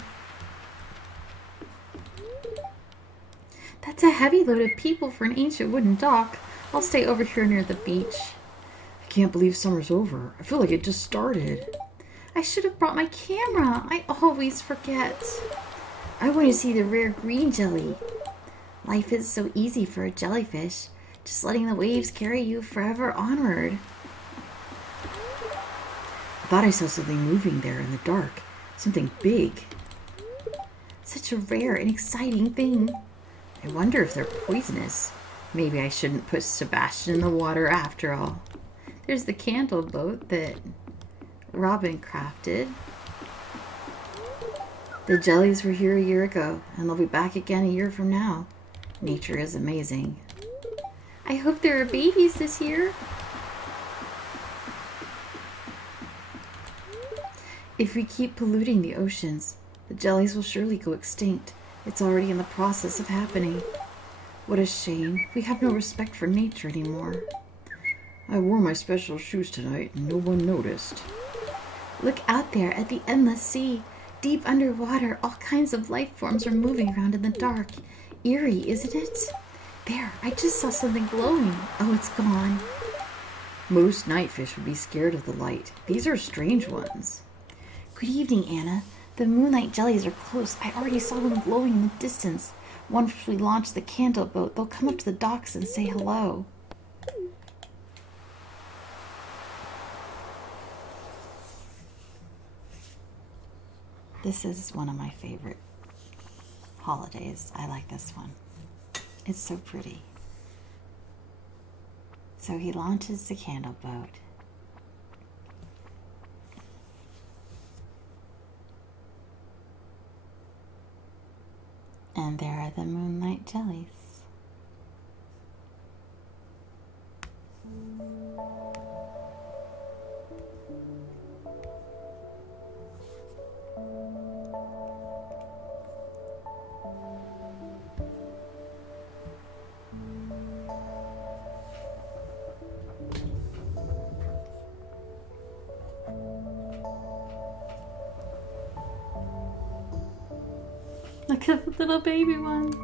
That's a heavy load of people for an ancient wooden dock. I'll stay over here near the beach. I can't believe summer's over. I feel like it just started. I should have brought my camera. I always forget. I want to see the rare green jelly. Life is so easy for a jellyfish. Just letting the waves carry you forever onward. I thought I saw something moving there in the dark. Something big. Such a rare and exciting thing. I wonder if they're poisonous. Maybe I shouldn't put Sebastian in the water after all. There's the candle boat that Robin crafted. The jellies were here a year ago, and they'll be back again a year from now. Nature is amazing. I hope there are babies this year. If we keep polluting the oceans, the jellies will surely go extinct. It's already in the process of happening. What a shame. We have no respect for nature anymore. I wore my special shoes tonight and no one noticed. Look out there at the endless sea. Deep underwater, all kinds of life forms are moving around in the dark. Eerie, isn't it? There, I just saw something glowing. Oh, it's gone. Most nightfish would be scared of the light. These are strange ones. Good evening, Anna. The moonlight jellies are close. I already saw them glowing in the distance. Once we launch the candle boat, they'll come up to the docks and say hello. This is one of my favorite holidays. I like this one. It's so pretty. So he launches the candle boat. And there are the moonlight jellies. Look at the little baby ones.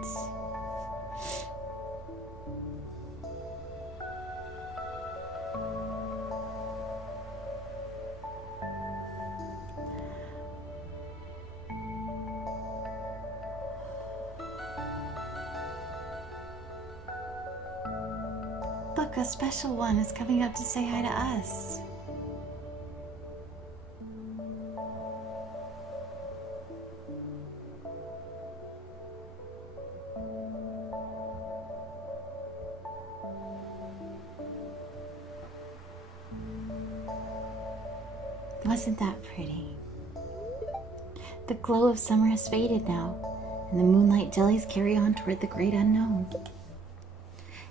Look, a special one is coming up to say hi to us. Wasn't that pretty? The glow of summer has faded now, and the moonlight jellies carry on toward the great unknown.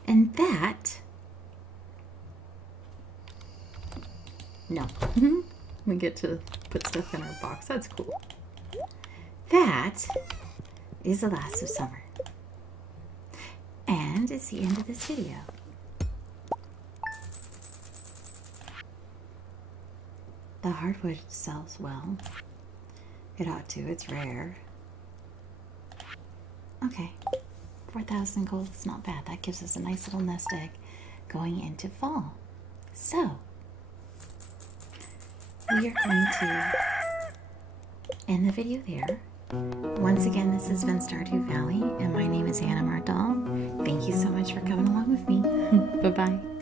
And that... No. We get to put stuff in our box. That's cool. That is the last of summer. And it's the end of this video. The hardwood sells well. It ought to. It's rare. Okay. 4,000 gold is not bad. That gives us a nice little nest egg going into fall. So, we are going to end the video there. Once again, this has been Stardew Valley, and my name is Anna Mardal. Thank you so much for coming along with me. Bye-bye.